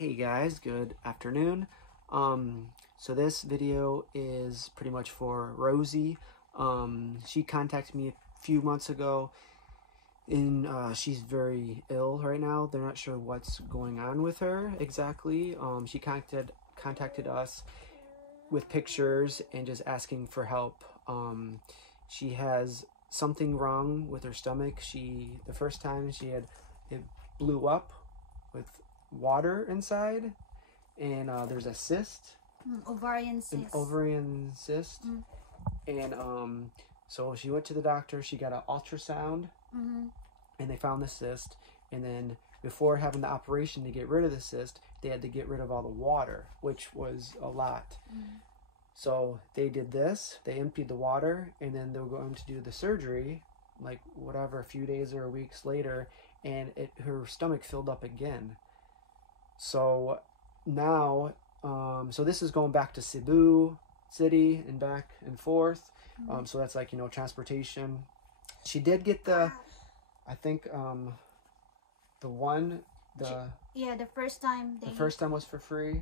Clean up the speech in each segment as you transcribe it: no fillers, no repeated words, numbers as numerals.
Hey guys, good afternoon. So this video is pretty much for Rosie. She contacted me a few months ago and she's very ill right now. They're not sure what's going on with her exactly. She contacted us with pictures and just asking for help. She has something wrong with her stomach. The first time it blew up with water inside, and there's a cyst, ovarian cyst. an ovarian cyst. And so she went to the doctor. She got an ultrasound, and they found the cyst. And then before having the operation to get rid of the cyst, they had to get rid of all the water, which was a lot. So they did this. They emptied the water, and then they were going to do the surgery, like whatever, a few days or weeks later, and her stomach filled up again. So now, so this is going back to Cebu City and back and forth. So that's like, transportation. She did get the first time. The first time was for free.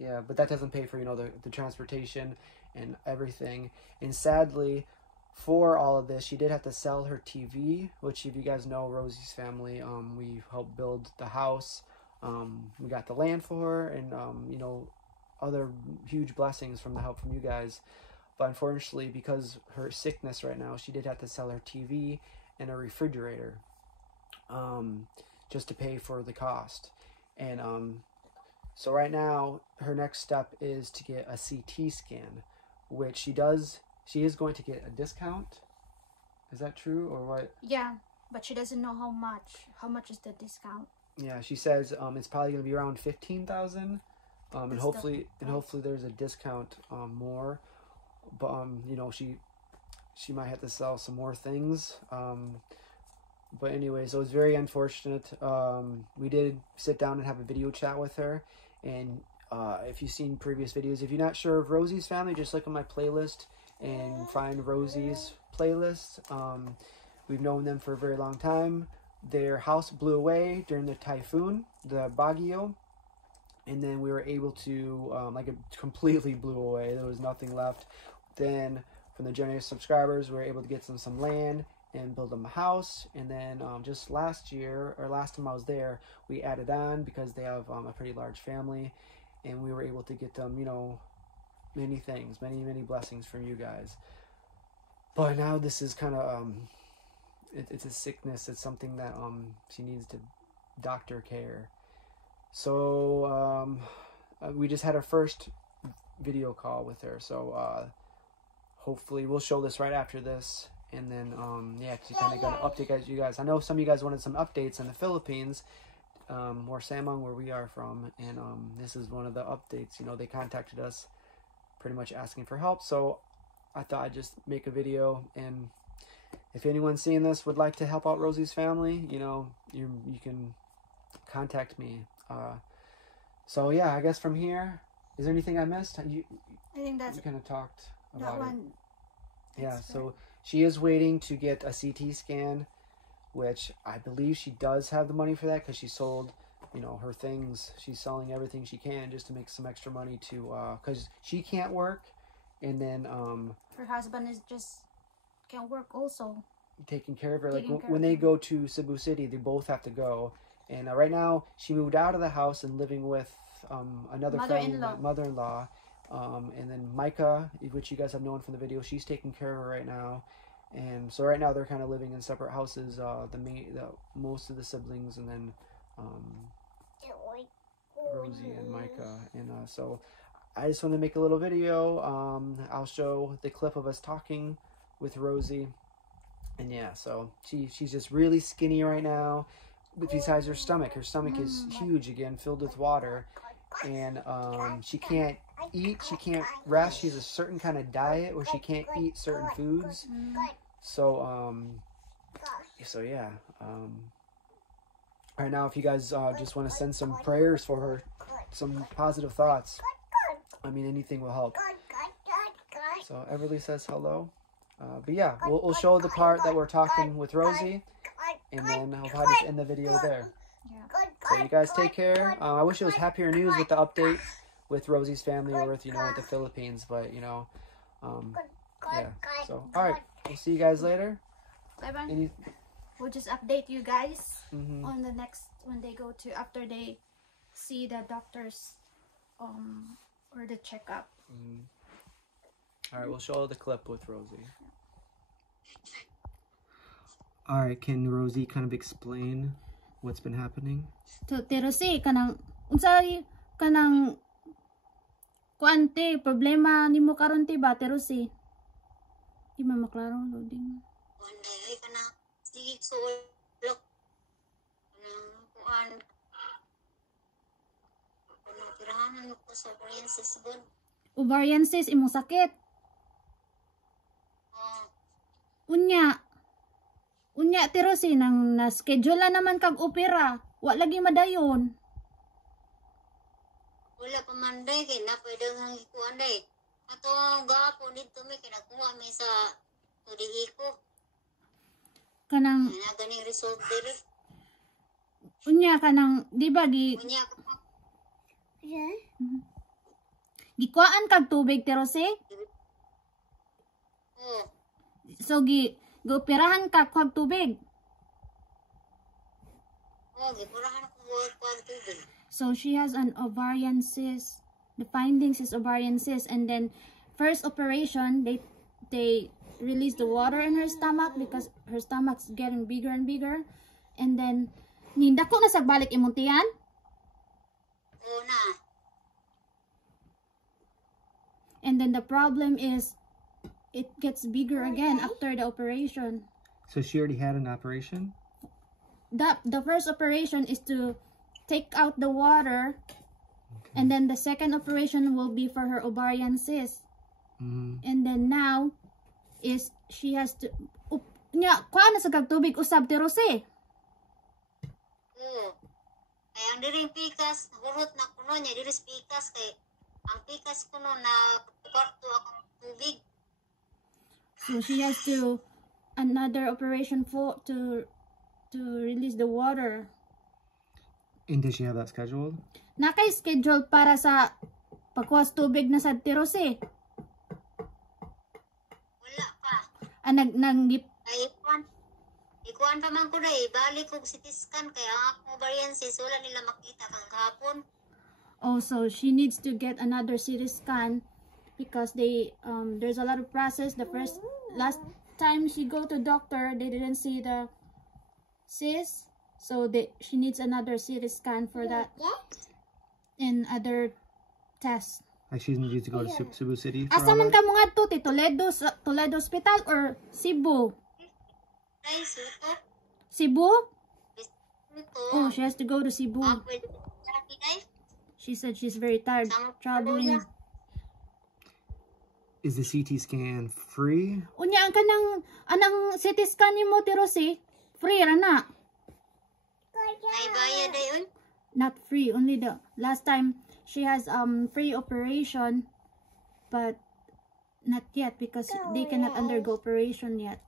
Yeah, but that doesn't pay for, the transportation and everything. And sadly, for all of this, she did have to sell her TV, which, if you guys know Rosie's family, we helped build the house. We got the land for her, and other huge blessings from the help from you guys. But unfortunately, because her sickness right now, she did have to sell her TV and a refrigerator, just to pay for the cost. And so right now, her next step is to get a CT scan, which she is going to get a discount. Is that true, or what? Yeah, but she doesn't know how much. How much is the discount? Yeah, she says it's probably going to be around 15,000, and hopefully there's a discount more. But she might have to sell some more things. But anyway, so it's very unfortunate. We did sit down and have a video chat with her, and if you've seen previous videos, if you're not sure of Rosie's family, just look at my playlist and find Rosie's playlist. We've known them for a very long time. Their house blew away during the typhoon, the Baguio, and then we were able to, it completely blew away. There was nothing left. Then, from the generous subscribers, we were able to get some land and build them a house. And then just last year, or last time I was there, we added on because they have a pretty large family, and we were able to get them, many things, many blessings from you guys. But now this is kind of it's a sickness. It's something that she needs to doctor care. So we just had our first video call with her. So hopefully we'll show this right after this, and then she's kind of gonna update you guys. I know some of you guys wanted some updates in the Philippines, or Samang, where we are from, and this is one of the updates. They contacted us pretty much asking for help. So I thought I'd just make a video, and if anyone seeing this would like to help out Rosie's family, you can contact me. So yeah, I guess from here, is there anything I missed? I think you kind of talked about it. Yeah, so she is waiting to get a CT scan, which I believe she does have the money for that, because she sold, her things. She's selling everything she can just to make some extra money because she can't work, and then her husband can't work also. Taking care of her. When they go to Cebu City, they both have to go. And right now, she moved out of the house and living with another mother-in-law. And then Micah, which you guys have known from the video, she's taking care of her right now. And so right now, they're kind of living in separate houses, most of the siblings, and then Rosie and Micah. And so I just want to make a little video. I'll show the clip of us talking with Rosie. And yeah, so she's just really skinny right now. But besides her stomach is huge again, filled with water. And she can't eat, she can't rest. She has a certain kind of diet where she can't eat certain foods. So yeah. Right now, if you guys just want to send some prayers for her, some positive thoughts, anything will help. So Everly says hello. But yeah, we'll show the part that we're talking with Rosie, and then I'll probably just end the video there. Yeah. So So you guys take care. I wish it was happier news with the update with Rosie's family or with, with the Philippines, but, yeah. So, all right. We'll see you guys later. Bye-bye. We'll just update you guys on the next, when they go to, after they see the doctors or the checkup. All right, we'll show the clip with Rosie. All right, can Rosie kind of explain what's been happening? Pero si kanang unsay kanang kuante problema nimo karon ti ba pero si di man maklaro loading. Ay kana sige sulok kuan kuno tirahanan ko sa variances good. Ovarian cyst imong sakit. Unya pero si nang na-schedule na naman kag opera. Wa lagi madayon. Wala pa man day kay na pwede nga ikuan day. Ato gapon dito may kinakuha may sa tudihi ko. Kanang Na ganing result diri. unya kanang di ba gi Unya ko pa. gikuan kag tubig pero si Oh, so gioperahan kag kag tubig. gipurahan ko kuan tubig. So she has an ovarian cyst. The findings is ovarian cyst, and then first operation they release the water in her stomach because her stomach's getting bigger and bigger, and then nindako na sagbalik imong tiyan. Oo na. And then the problem is it gets bigger again after the operation. So she already had an operation? The first operation is to take out the water, and then the second operation will be for her ovarian cyst. And then now is she has to nya kuan na sa kagtubig usab ti Rose. Oo. Kaya ang diring pikas, hurot na kuno niya diri pikas kay ang pikas kuno na kwarto akong tubig. So she has to another operation for to release the water. And did she have that scheduled? Nakay schedule para sa pagkuwas tubig na sa ti Rose. Wala pa. Nanggip Ay, ikuan pa man ko na balik kong CT scan kaya ang akong variances wala nila makita kang kahapon. also she needs to get another CT scan because there's a lot of process. The last time she go to doctor they didn't see the cyst, so she needs another CT scan for that and other tests. Like she needs to go to Cebu City for Asa all man that? ka mo ngadto ti Toledo Hospital or Cebu? Ay, suto. Cebu? Suto. Oh, she has to go to Cebu. Pwede therapy day. She said she's very tired traveling. Is the CT scan free? Unya ang anang CT scan nimo ti Rosie, free ra na. Ay, bayad day yun. Not free, only the last time she has free operation, but not yet because they cannot undergo operation yet.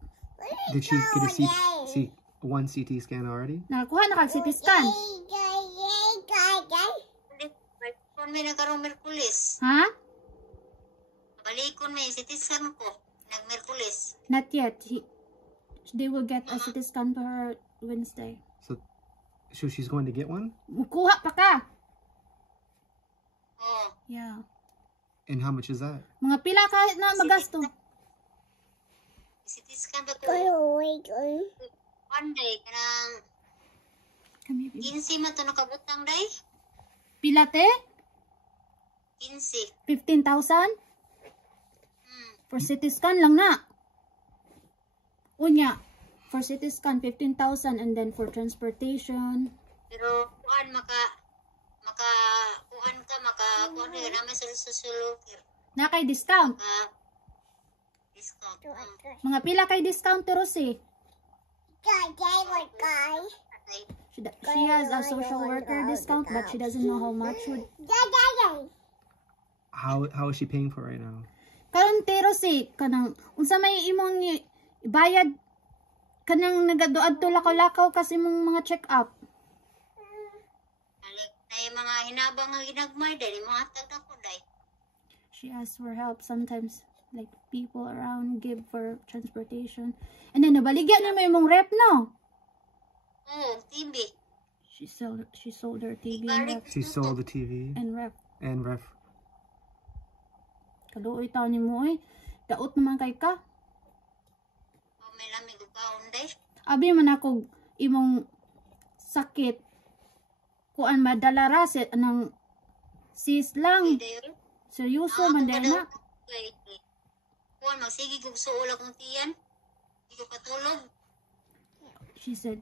Did she get a one CT scan already? Nakakuha na kag CT scan. Balikon may nagkaroon Merkulis. Ha? Balikon may CT scan ko. Nag-Merkulis. Not yet. They will get a CT scan for her Wednesday. So she's going to get one? Kuha pa ka. Oh. Yeah. And how much is that? Mga pila ka na magasto. CT scan ba to? One day, kanang Come here, baby. 15 man to nakabutang day. Pila te? 15. 15,000? For CT scan lang na. Unya, for CT scan 15,000 and then for transportation. Pero kuan kuan ka naman sa susulukir. Na kay discount. Discount. Mga pila kay discount pero si. She has a social worker discount but she doesn't know how much would. How is she paying for it right now? Karon pero si kanang unsa may imong bayad kanang nagaduad to lakaw-lakaw kasi imong mga check up. mga hinabang nga ginagmay dahil mga hatag ako dahil. She asks for help sometimes, like people around give for transportation. And then nabaligya na mo yung rep, no? Oo, TV. She sold her TV and rep. She sold the TV And rep. and ref. Kaluoy tao ni mo eh. Daot naman kay ka. Oh, may lamig ko kaon dahil. Abi man ako imong sakit. Kuan madala raset ng sis lang. Seryoso man dahil na. Kuan, magsige kong suula kong tiyan. Hindi ko katulog. She said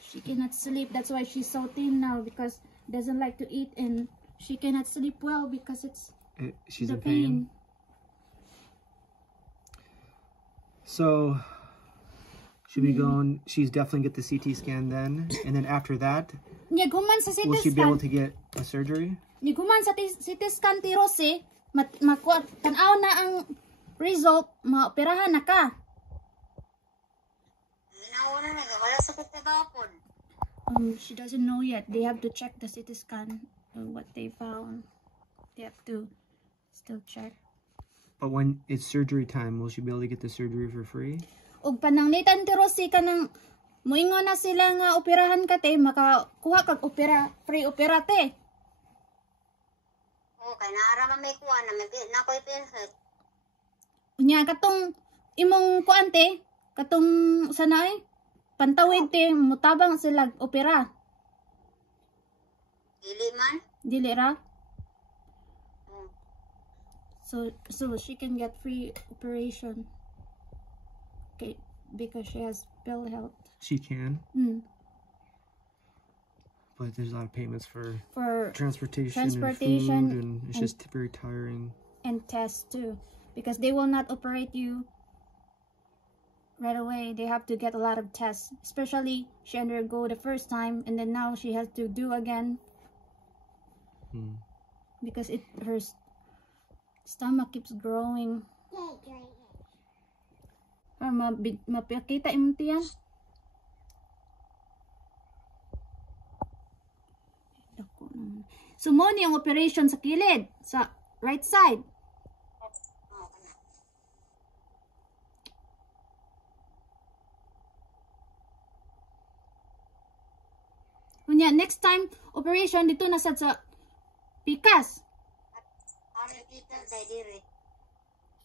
she cannot sleep. That's why she's so thin now, because doesn't like to eat, and she cannot sleep well because it's She's the in pain. So should we go and she's definitely get the CT scan then, and then after that Nyaguman sa CT will she be able scan. to get a surgery? Nyaguman sa CT scan ti Rose, tanaw na ang result, maoperahan na ka. Ginawa na wala sa kutagapon. She doesn't know yet. They have to check the CT scan, what they found. They have to still check. But when it's surgery time, will she be able to get the surgery for free? Ug pananglitan ti Rose ka nang muingon na sila nga operahan ka te, makakuha kag free opera te. Oo, kaya naaraman may kuha na nakoy pinset. Unya katong imong kuante, katong sanay pantawid te, mutabang sila opera. Dili man. Dili ra. So she can get free operation. Okay, because she has bill health. She can, Mm. but there's a lot of payments for Transportation transportation and food, and it's just very tiring. And tests too, because they will not operate you right away. They have to get a lot of tests, especially she undergo the first time, and then now she has to do again because her stomach keeps growing. Mapakita imong tiyan. Dako naman. So mo ni ang operation sa kilid, sa right side. Unya, next time operation dito na sad sa pikas.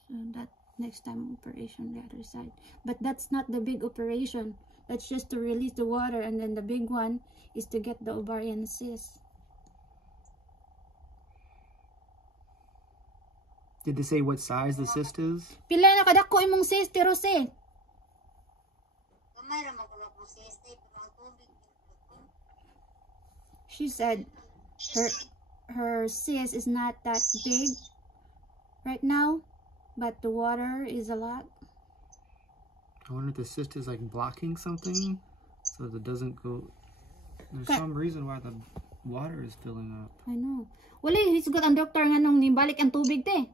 So that next time operation the other side. But that's not the big operation. That's just to release the water, and then the big one is to get the ovarian cyst. Did they say what size the cyst is? Pila na kadako imong cyst, Rose? Kamay raman ko na kung siste, pero ang tubig. She said her cyst is not that big right now, but the water is a lot. I wonder if the cyst is like blocking something so that it doesn't go. There's some reason why the water is filling up. I know. Wala hisgot ang doktor nga nung nibalik ang tubig te.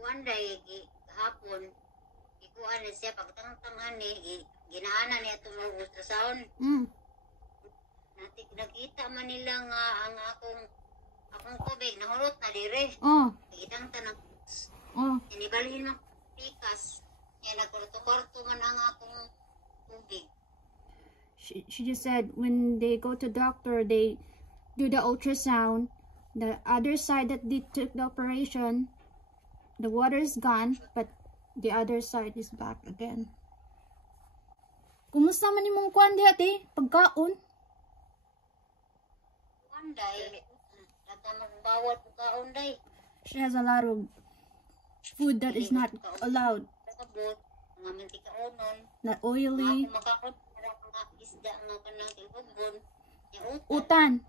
One day, hapon, ikuan na siya, pagtangtangan ni, ginaanan niya itong ultrasound. Nakita man nila nga ang akong tubig, nahurot na dire. Kitang tanang, inibalhin mo pikas. Yan, nagkorto-korto man ang akong tubig. She just said when they go to doctor, they do the ultrasound. The other side that they took the operation, the water is gone, but the other side is back again. Kumusta man imong kuan diha te? Pagkaon? One day, bawal pagkaon day. She has a lot of food that is not allowed. Not oily. Utan.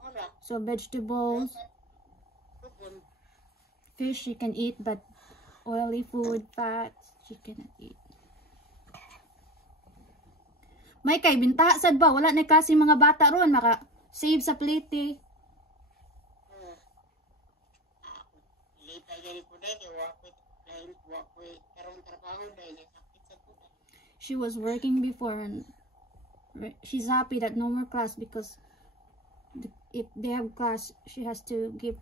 So vegetables, fish she can eat, but oily food, fats, she cannot eat. May kay bintaha sad ba? Wala na kasi mga bata ron maka save sa plate. She was working before and she's happy that no more class, because if they have class, she has to give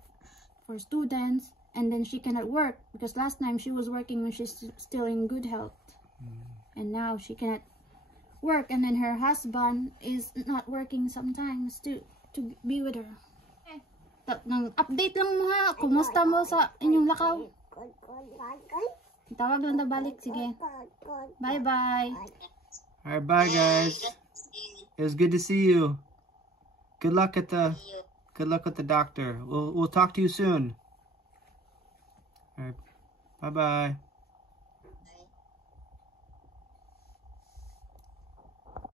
for students, and then she cannot work, because last time she was working when she's still in good health, and now she cannot work, and then her husband is not working sometimes to be with her. Nang update lang mo ha, kumusta mo sa inyong lakaw? Tawag lang na balik, sige. Bye bye. Alright, bye guys. It was good to see you. Good luck with the doctor. We'll talk to you soon. Alright, bye bye.